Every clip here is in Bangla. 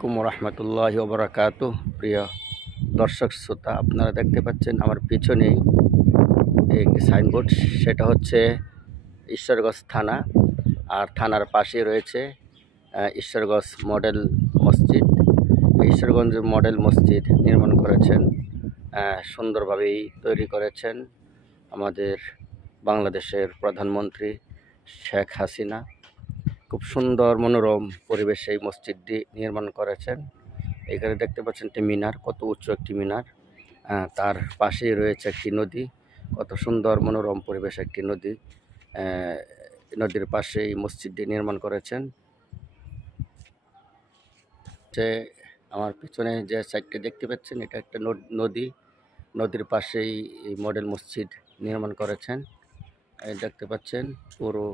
আলাইকুম রহমতুল্লাহি ওয়া বারাকাতুহু। প্রিয় দর্শক শ্রোতা, আপনারা দেখতে পাচ্ছেন আমার পিছনেই একটি সাইনবোর্ড। সেটা হচ্ছে ঈশ্বরগঞ্জ থানা, আর থানার পাশে রয়েছে ঈশ্বরগঞ্জ মডেল মসজিদ। ঈশ্বরগঞ্জ মডেল মসজিদ নির্মাণ করেছেন, সুন্দরভাবেই তৈরি করেছেন আমাদের বাংলাদেশের প্রধানমন্ত্রী শেখ হাসিনা। খুব সুন্দর মনোরম পরিবেশে এই মসজিদটি নির্মাণ করেছেন। এখানে দেখতে পাচ্ছেন একটি মিনার, কত উঁচু একটি মিনার। তার পাশেই রয়েছে একটি নদী, কত সুন্দর মনোরম পরিবেশ একটি নদী। নদীর পাশে এই মসজিদটি নির্মাণ করেছেন। যে আমার পিছনে যে সাইডটি দেখতে পাচ্ছেন, এটা একটা নদী। নদীর পাশেই এই মডেল মসজিদ নির্মাণ করেছেন। দেখতে পাচ্ছেন পুরো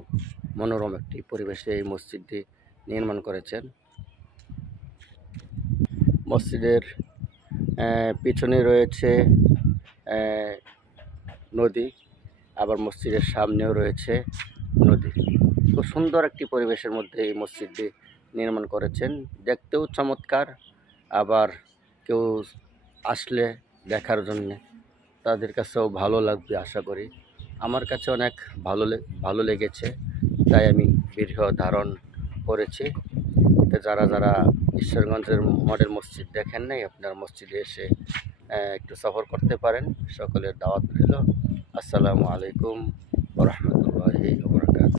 মনোরম একটি পরিবেশে এই মসজিদটি নির্মাণ করেছেন। মসজিদের পিছনে রয়েছে নদী, আবার মসজিদের সামনেও রয়েছে নদী। খুব সুন্দর একটি পরিবেশের মধ্যে এই মসজিদটি নির্মাণ করেছেন। দেখতেও চমৎকার, আবার কেউ আসলে দেখার জন্যে তাদের কাছেও ভালো লাগবে আশা করি। আমার কাছে অনেক ভালো লেগেছে, তাই আমি ভিডিও ধারণ করেছি। যারা যারা ঈশ্বরগঞ্জের মডেল মসজিদ দেখেন নাই, আপনার মসজিদে এসে একটু সফর করতে পারেন। সকলের দাওয়াত রইল। আসসালামু আলাইকুম ওয়া রাহমাতুল্লাহি ওয়া বারাকাতুহু।